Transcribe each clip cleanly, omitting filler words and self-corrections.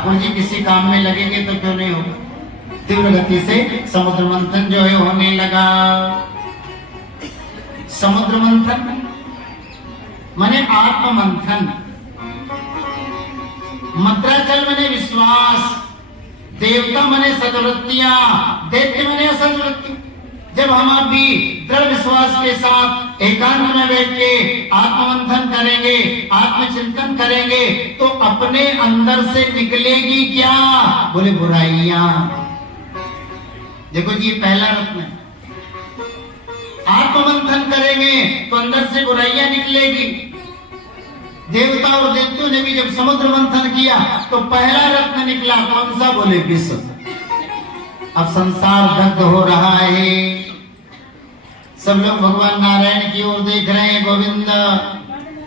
ठाकुर जी किसी काम में लगेंगे तो क्यों नहीं होगा। तीव्र गति से समुद्र मंथन जो है होने लगा। समुद्र मंथन माने आत्म मंथन, मद्राचल माने विश्वास, देवता माने सद्वृत्तियां, दैत्य माने असद्वृत्ति। जब हम आप भी दृढ़ विश्वास के साथ एकांत में बैठ के आत्ममंथन करेंगे, आत्मचिंतन करेंगे, तो अपने अंदर से निकलेगी क्या? बोले बुराइयां। देखो जी ये पहला रत्न है। आत्ममंथन करेंगे तो अंदर से बुराइयां निकलेगी। देवता और दैत्यों ने भी जब समुद्र मंथन किया तो पहला रत्न निकला, कौन सा? बोले विश्व। अब संसार दग्ध हो रहा है, सब लोग भगवान नारायण की ओर देख रहे हैं। गोविंद,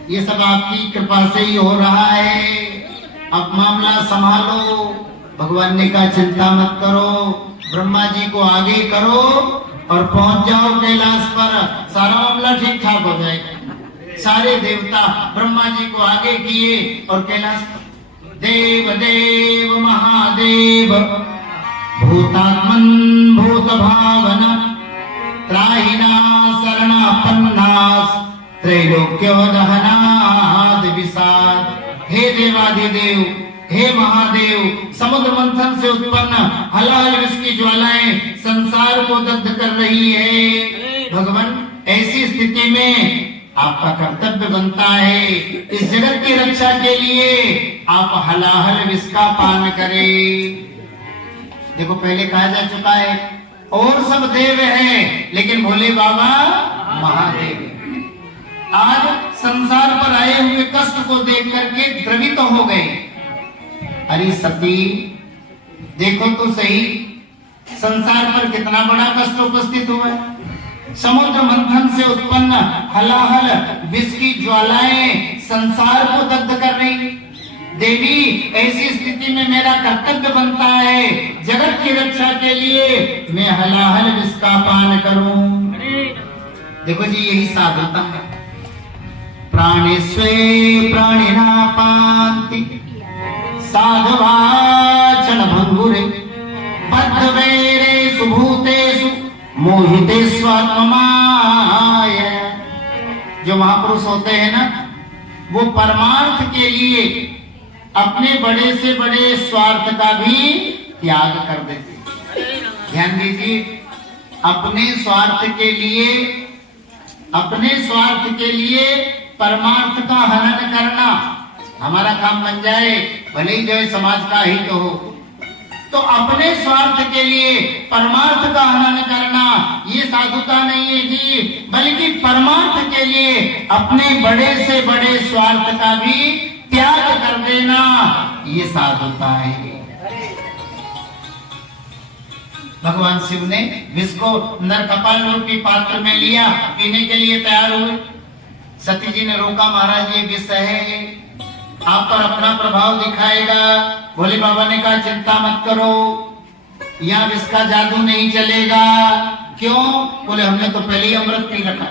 ये सब आपकी कृपा से ही हो रहा है, अब मामला संभालो। भगवान ने कहा चिंता मत करो, ब्रह्मा जी को आगे करो और पहुंच जाओ कैलाश पर, सारा मामला ठीक ठाक हो जाएगा। सारे देवता ब्रह्मा जी को आगे किए और कैलाश पर। देव देव महादेव भूतात्मन भूत भावना त्राहिना शरणापन्नास त्रैलोक्यो दहनाद विषाद। हे देवाधिदेव, हे महादेव, समुद्र मंथन से उत्पन्न हलाहल विष की ज्वालाएं संसार को दग्ध कर रही है। भगवान, ऐसी स्थिति में आपका कर्तव्य बनता है इस जगत की रक्षा के लिए आप हलाहल विष का पान करें। देखो पहले कहा जा चुका है और सब देव हैं लेकिन भोले बाबा महादेव। आज संसार पर आए हुए कष्ट को देख करके द्रवित हो गए। अरे सती, देखो तो सही, संसार पर कितना बड़ा कष्ट उपस्थित हुआ है। समुद्र मंथन से उत्पन्न हलाहल विष की ज्वालाएं संसार को दग्ध कर रही। देवी, ऐसी स्थिति में मेरा कर्तव्य बनता है जगत की रक्षा के लिए मैं हलाहल विष का पान करूं। देखो जी यही साधुता है। प्राणेस्वे प्राणिना पान्ति साधवाचन भंगुरे बद्धवैरेषु भूतेषु मोहितेषु आत्ममाया। जो महापुरुष होते हैं ना, वो परमार्थ के लिए अपने बड़े से बड़े स्वार्थ का भी त्याग कर देते। ध्यान दीजिए, अपने स्वार्थ के लिए परमार्थ का हनन करना, हमारा काम बन जाए, भले ही जो समाज का हित हो, तो अपने स्वार्थ के लिए परमार्थ का हनन करना ये साधुता नहीं है जी, बल्कि परमार्थ के लिए अपने बड़े से बड़े स्वार्थ का भी त्याग कर देना ये साधुता है। भगवान शिव ने विष को नरकपाल रूपी पात्र में लिया, पीने के लिए तैयार हुए। सती जी ने रोका, महाराज ये विष है, आप पर अपना प्रभाव दिखाएगा। भोले बाबा ने कहा चिंता मत करो, यहाँ विष का जादू नहीं चलेगा। क्यों? बोले हमने तो पहले ही अमृत पी रखा।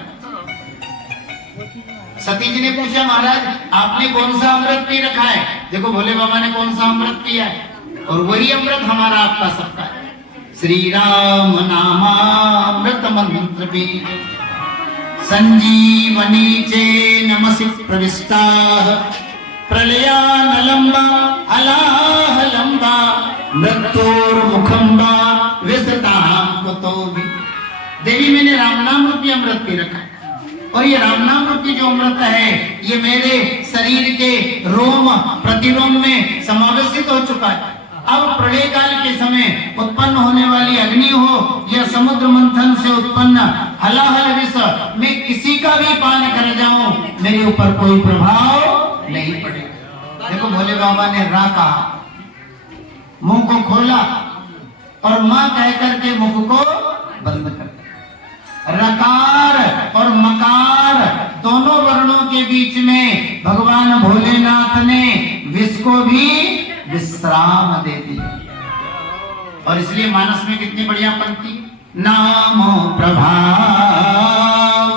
सती जी ने पूछा महाराज आपने कौन सा अमृत पी रखा है? देखो भोले बाबा ने कौन सा अमृत पिया है और वही अमृत हमारा आपका सबका है। श्री राम नामामृत मंत्र भी संजीवनी चे नमसि प्रविष्टा प्रलयानलंबा हलाहलंबा मृत्योर्मुखंबा विसताम कुतोभि। देवी मैंने राम नाम रूपी अमृत पी रखा है और ये राम नाम रूपी जो अमृत है ये मेरे शरीर के रोम प्रतिरोम में समावेशित हो चुका है। अब प्रलय काल के समय उत्पन्न होने वाली अग्नि हो या समुद्र मंथन से उत्पन्न हलाहल विष, मैं किसी का भी पान कर जाऊं मेरे ऊपर कोई प्रभाव नहीं पड़ेगा। देखो भोले बाबा ने रा कहा, मुंह को खोला और मां कह करके मुख को बंद कर दिया। रकार और मकार दोनों वर्णों के बीच में भगवान भोलेनाथ ने विष को भी विश्राम दे दिया। और इसलिए मानस में कितनी बढ़िया पंक्ति, नामो प्रभाव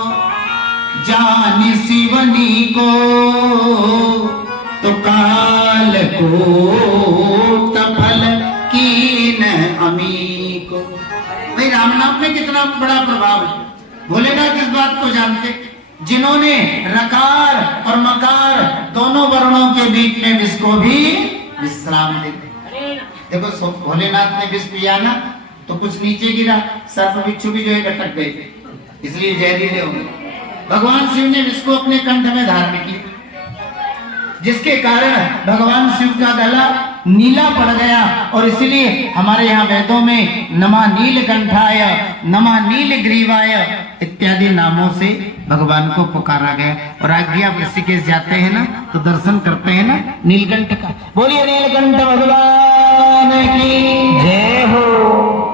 जानी शिवनी को तो काल को कितना बड़ा प्रभाव है। भोलेनाथ इस बात को जानते, जिन्होंने रकार और मकार दोनों वर्णों के बीच में विष को भी विश्राम देते। देखो भोलेनाथ ने विष पिया ना तो कुछ नीचे गिरा, सर्प बिच्छू भी जो है लटक गए, इसलिए जहरीले हो गए। भगवान शिव ने विष को अपने कंठ में धारण किया, जिसके कारण भगवान शिव का गला नीला पड़ गया। और इसलिए हमारे यहाँ वेदों में नमा नीलकंठाय, नमा नीलग्रीवाय इत्यादि नामों से भगवान को पुकारा गया। और आगे आप ऋषिकेश जाते हैं ना तो दर्शन करते हैं ना नीलकंठ का। बोलिए नीलकंठ भगवान की जय हो।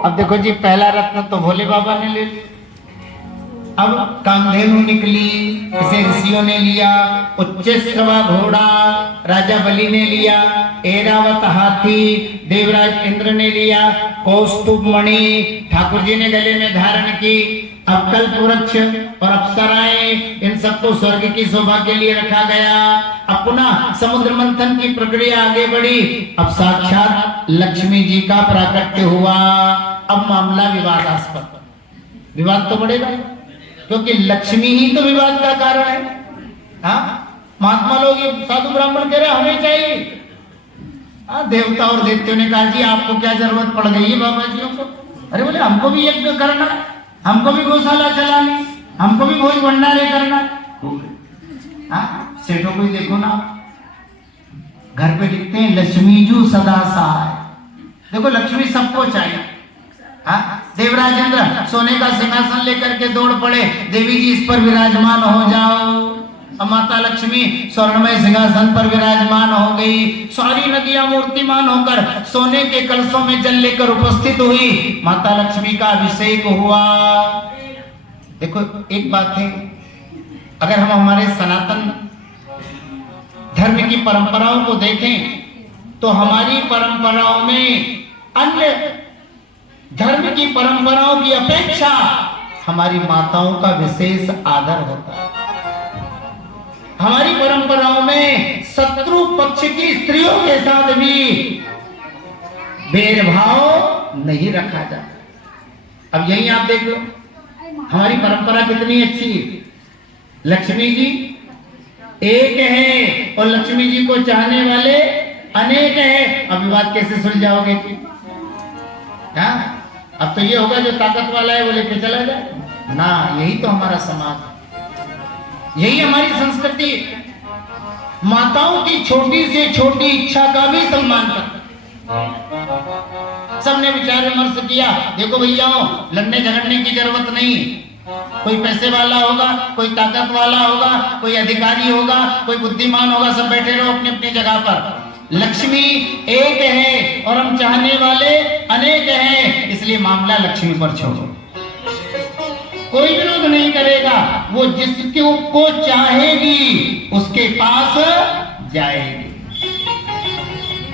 अब देखो जी, पहला रत्न तो भोले बाबा ने ले लिया। अब कामधेनु निकली, इसे ऋषियों ने लिया। उच्चैश्रवा घोड़ा राजा बलि ने लिया। ऐरावत हाथी देवराज इंद्र ने लिया। कौस्तुभ मणि ठाकुर जी ने गले में धारण की। अब कल्पवृक्ष और अप्सराएं, इन सबको स्वर्ग की शोभा के लिए रखा गया। अब पुनः समुद्र मंथन की प्रक्रिया आगे बढ़ी। अब साक्षात लक्ष्मी जी का प्राकट्य हुआ। अब मामला विवादास्पद, विवाद तो बढ़ेगा क्योंकि लक्ष्मी ही तो विवाद का कारण है। हाँ, महात्मा लोग ये साधु ब्राह्मण कह रहे हमें चाहिए। हाँ, देवता और देवतियों ने कहा जी आपको क्या जरूरत पड़ गई है बाबा जी को। अरे बोले हमको भी यज्ञ करना, हमको भी गौशाला चलानी, हमको भी भोज भंडारे करना। हाँ, सेठों को ही देखो ना, घर पे लिखते हैं लक्ष्मी जू सदा सहाय। देखो लक्ष्मी सबको चाहिए। हाँ, देवराज इंद्र सोने का सिंहासन लेकर के दौड़ पड़े, देवी जी इस पर विराजमान हो जाओ। अब माता लक्ष्मी स्वर्णमय सिंहासन पर विराजमान हो गई। सारी नदियां मूर्तिमान होकर सोने के कलशों में जल लेकर उपस्थित हुई। माता लक्ष्मी का अभिषेक हुआ। देखो एक बात है, अगर हम हमारे सनातन धर्म की परंपराओं को देखें तो हमारी परंपराओं में अन्य धर्म की परंपराओं की अपेक्षा हमारी माताओं का विशेष आदर होता है। हमारी परंपराओं में शत्रु पक्ष की स्त्रियों के साथ भी भेदभाव नहीं रखा जाता। अब यही आप देख लो, हमारी परंपरा कितनी अच्छी है। लक्ष्मी जी एक है और लक्ष्मी जी को चाहने वाले अनेक है। अब विवाद कैसे सुलझाओगे? हाँ, अब तो ये होगा जो ताकत वाला है वो लेके चला जाए ना। यही तो हमारा समाज, यही हमारी संस्कृति। माताओं की छोटी से छोटी इच्छा का भी सम्मान करना। सबने विचार विमर्श किया, देखो भैया लड़ने झगड़ने की जरूरत नहीं। कोई पैसे वाला होगा, कोई ताकत वाला होगा, कोई अधिकारी होगा, कोई बुद्धिमान होगा, सब बैठे रहो अपनी अपनी जगह पर। लक्ष्मी एक है और हम चाहने वाले अनेक हैं, इसलिए मामला लक्ष्मी पर छोड़ो। कोई विरोध नहीं करेगा, वो जिसको चाहेगी उसके पास जाएगी।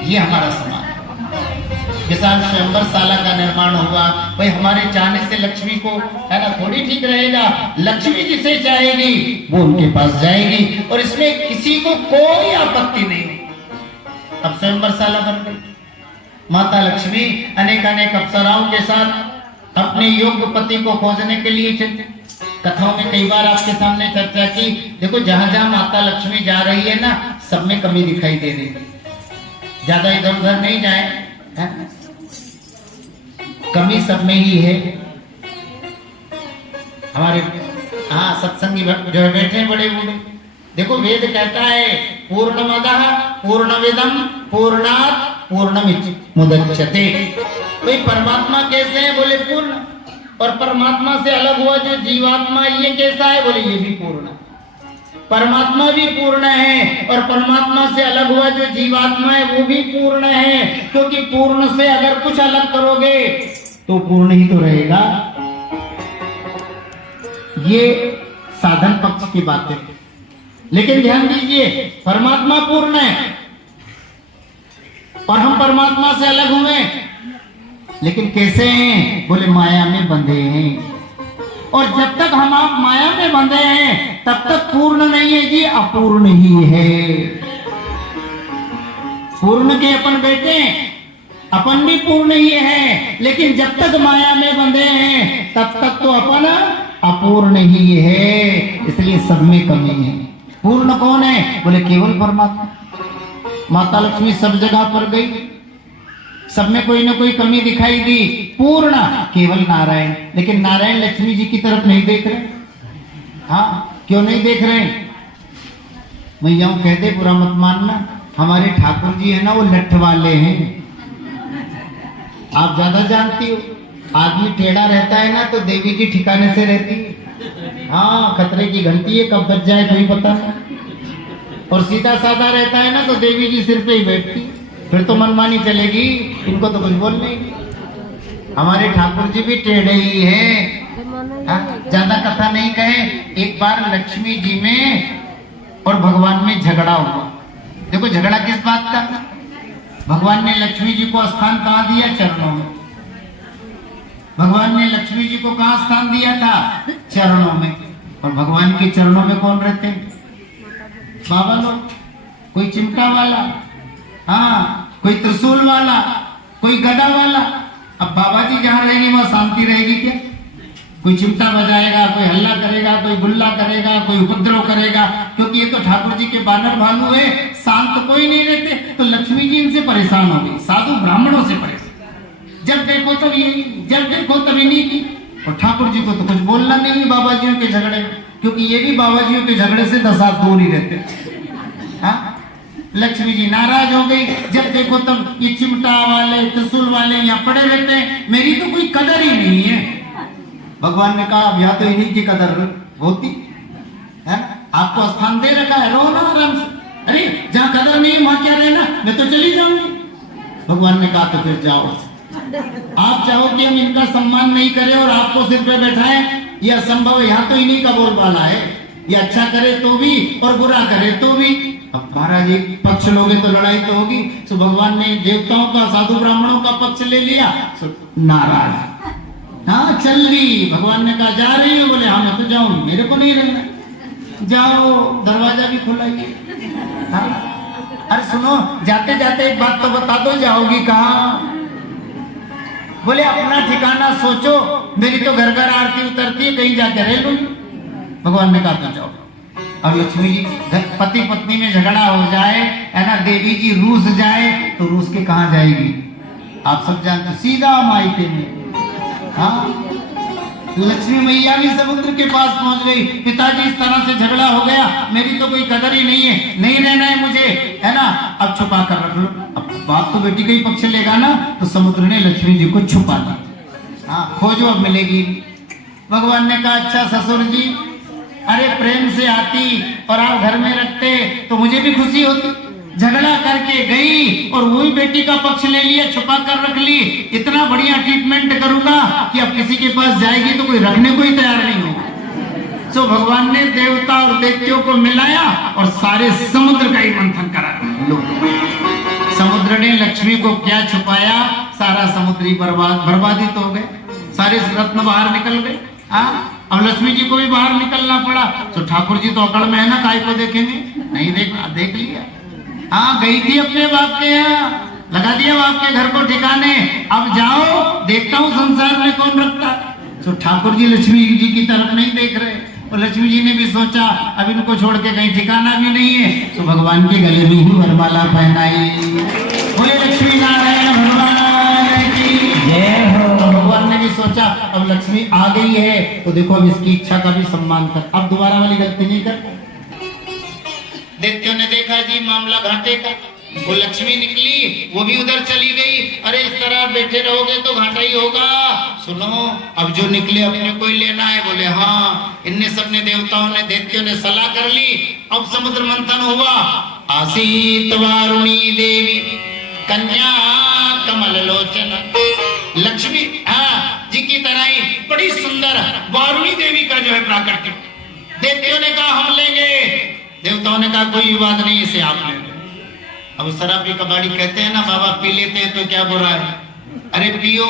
ये हमारा समाज। विशाल स्वयंवरशाला का निर्माण हुआ, भाई हमारे चाहने से लक्ष्मी को है ना थोड़ी ठीक रहेगा। लक्ष्मी जिसे चाहेगी वो उनके पास जाएगी और इसमें किसी को कोई आपत्ति नहीं। अब स्वयंवरशाला बन गई। माता लक्ष्मी अनेक अनेक अप्सराओं के साथ अपने योग्य पति को खोजने के लिए चली। कथाओं में कई बार आपके सामने चर्चा की। देखो जहां जहां माता लक्ष्मी जा रही है ना, सब में कमी दिखाई दे रही है। ज्यादा इधर उधर नहीं जाए, कमी सब में ही है। हमारे हाँ सत्संगी भक्त जो बैठे बड़े बूढ़े, देखो वेद कहता है पूर्णमदः पूर्णमिदं पूर्णात् पूर्णमुदच्यते। भाई परमात्मा कैसे है? बोले पूर्ण। और परमात्मा से अलग हुआ जो जीवात्मा ये कैसा है? बोले ये भी पूर्ण। परमात्मा भी पूर्ण है और परमात्मा से अलग हुआ जो जीवात्मा है वो भी पूर्ण है, क्योंकि पूर्ण से अगर कुछ अलग करोगे तो पूर्ण ही तो रहेगा। ये साधन पक्ष की बात है, लेकिन ध्यान दीजिए परमात्मा पूर्ण है और हम परमात्मा से अलग हुए, लेकिन कैसे हैं? बोले माया में बंधे हैं। और जब तक हम आप माया में बंधे हैं तब तक पूर्ण नहीं है जी, अपूर्ण ही है। पूर्ण के अपन बेटे अपन भी पूर्ण ही है, लेकिन जब तक माया में बंधे हैं तब तक तो अपन अपूर्ण ही है, इसलिए सब में कमी है। पूर्ण कौन है? बोले केवल परमात्मा। माता लक्ष्मी सब जगह पर गई, सब में कोई ना कोई कमी दिखाई दी, पूर्ण केवल नारायण। लेकिन नारायण लक्ष्मी जी की तरफ नहीं देख रहे। हाँ, क्यों नहीं देख रहे? मैं यूं कहते बुरा मत मानना, हमारे ठाकुर जी है ना वो लठ वाले हैं। आप ज्यादा जानती हो, आदमी टेढ़ा रहता है ना तो देवी जी ठिकाने से रहती है। हाँ, खतरे की घंटी है, कब बच जाए कोई पता नहीं। और सीधा साधा रहता है ना तो देवी जी सिर पे ही बैठती, फिर तो मनमानी चलेगी, इनको तो कुछ बोल नहीं। हमारे ठाकुर जी भी टेढ़े ही हैं। ज्यादा कथा नहीं कहे। एक बार लक्ष्मी जी में और भगवान में झगड़ा हुआ। देखो झगड़ा किस बात का? भगवान ने लक्ष्मी जी को स्थान कहाँ दिया? चरणों में। भगवान ने लक्ष्मी जी को कहाँ स्थान दिया था? चरणों में। और भगवान के चरणों में कौन रहते हैं? बाबा लोग, कोई चिमटा वाला, हाँ, कोई त्रिशूल वाला, कोई गदा वाला। अब बाबा जी जहाँ रहेंगे वहां शांति रहेगी क्या? कोई चिमटा बजाएगा, कोई हल्ला करेगा, कोई गुल्ला करेगा, कोई उपद्रव करेगा, क्योंकि ये तो ठाकुर जी के बानर भालू है, शांत कोई नहीं रहते। तो लक्ष्मी जी इनसे परेशान हो गई, साधु ब्राह्मणों से परेशान। जब देखो तब यही, जब देखो तब इन्हीं की। और ठाकुर जी को तो कुछ बोलना नहीं बाबा जियों के झगड़े में, क्योंकि ये भी बाबा जियों के झगड़े से 10 हाथ दूर ही रहते। हाँ, लक्ष्मी जी नाराज हो गई। जब देखो तब ये चिमटा वाले, त्रिशूल वाले यहाँ पड़े रहते हैं, मेरी तो कोई कदर ही नहीं है। भगवान ने कहा अब या तो इन्हीं की कदर होती है, आपको स्थान दे रखा है, रहो ना आराम से। अरे जहाँ कदर नहीं वहां क्या रहना, मैं तो चली जाऊंगी। भगवान ने कहा तो फिर जाओ। आप चाहो कि हम इनका सम्मान नहीं करें और आपको सिर पे बैठाएं, यह असंभव है। यहाँ तो इन्हीं का बोलबाला है, ये अच्छा करे तो भी और बुरा करे तो भी। अब महाराज एक पक्ष लोगे तो लड़ाई तो होगी। तो भगवान ने देवताओं का, साधु ब्राह्मणों का पक्ष ले लिया, तो नाराज। हाँ, चल रही। भगवान ने कहा जा रही हो? बोले हाँ मैं तो जाऊं, मेरे को नहीं रहना। जाओ, दरवाजा भी खुला ही। हाँ? अरे सुनो, जाते जाते एक बात तो बता दो, जाओगी कहाँ? बोले अपना ठिकाना सोचो, मेरी तो घर घर आरती उतरती है, कहीं जाके रह लूंगी। भगवान ने कहा तो जाओ। अब लक्ष्मी जी, पति पत्नी में झगड़ा हो जाए है ना, देवी जी रूस जाए तो रूस के कहाँ जाएगी? आप सब जानते, सीधा मायके में। हाँ, लक्ष्मी मैया भी समुद्र के पास पहुंच गई। पिताजी इस तरह से झगड़ा हो गया, मेरी तो कोई कदर ही नहीं है, नहीं रहना है मुझे, है ना, अब छुपा कर रख लो। अब बाप तो बेटी का ही पक्ष लेगा ना, तो समुद्र ने लक्ष्मी जी को छुपा दिया। हाँ, खोजो अब मिलेगी। भगवान ने कहा अच्छा ससुर जी, अरे प्रेम से आती और आप घर में रखते तो मुझे भी खुशी होती। झगड़ा करके गई और वही बेटी का पक्ष ले लिया, छुपा कर रख ली। इतना बढ़िया ट्रीटमेंट करूंगा कि अब किसी के पास जाएगी तो कोई रखने को ही तैयार नहीं होगा। सो भगवान ने देवता और दैत्यों को मिलाया और सारे समुद्र का ही मंथन करा। समुद्र ने लक्ष्मी को क्या छुपाया? सारा समुद्री बर्बादित हो गए, सारे रत्न बाहर निकल गए। अब लक्ष्मी जी को भी बाहर निकलना पड़ा। तो ठाकुर जी तो अकड़ में है ना, काय को देखेंगे? नहीं देखा, देख लिया। हाँ, गई थी अपने बाप के यहाँ, लगा दिया बाप के घर को ठिकाने। अब जाओ, देखता हूँ संसार में कौन रखता। तो ठाकुर जी लक्ष्मी जी की तरफ नहीं देख रहे। और लक्ष्मी जी ने भी सोचा अब इनको छोड़ के कहीं ठिकाना भी नहीं है, तो भगवान के गले में ही वरमाला पहनाई। बोले लक्ष्मी नारायण भगवान की जय हो। भगवान ने भी सोचा अब लक्ष्मी आ गई है तो देखो अब इसकी इच्छा का भी सम्मान कर, अब दोबारा वाली गलती नहीं कर। दैत्यों ने देखा जी मामला घाटे का, वो लक्ष्मी निकली, वो भी उधर चली गई। अरे इस तरह बैठे रहोगे तो घाटा ही होगा। सुनो, अब जो निकले अपने को ही लेना है। बोले हाँ। इनने सबने देवताओं ने, दैत्यों ने सलाह कर ली। अब समुद्र मंथन हुआ। आसीत वारुणी देवी कन्या कमल लोचन, लक्ष्मी जी की तरह ही बड़ी सुंदर वारुणी देवी का जो है प्राकट्य। दैत्यों ने कहा हम लेंगे, देवताओं ने कहा कोई विवाद नहीं, इसे आप ले लो। अब शराबी कबाड़ी कहते हैं ना, बाबा पी लेते हैं तो क्या बुरा है? अरे पियो,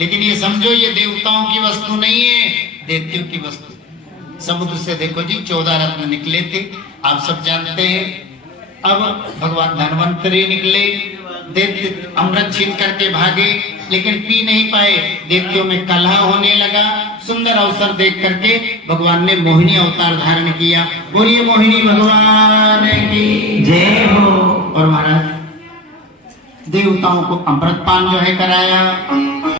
लेकिन ये समझो ये देवताओं की वस्तु नहीं है, दैत्यों की वस्तु। समुद्र से देखो जी 14 रत्न निकले थे, आप सब जानते हैं। अब भगवान धन्वंतरी निकले, दैत्य अमृत छीन करके भागे, लेकिन पी नहीं पाए। दैत्यों में कलह होने लगा। सुंदर अवसर देख करके भगवान ने मोहिनी अवतार धारण किया। बोलिए मोहिनी भगवान की जय हो। और महाराज देवताओं को अमृत पान जो है कराया।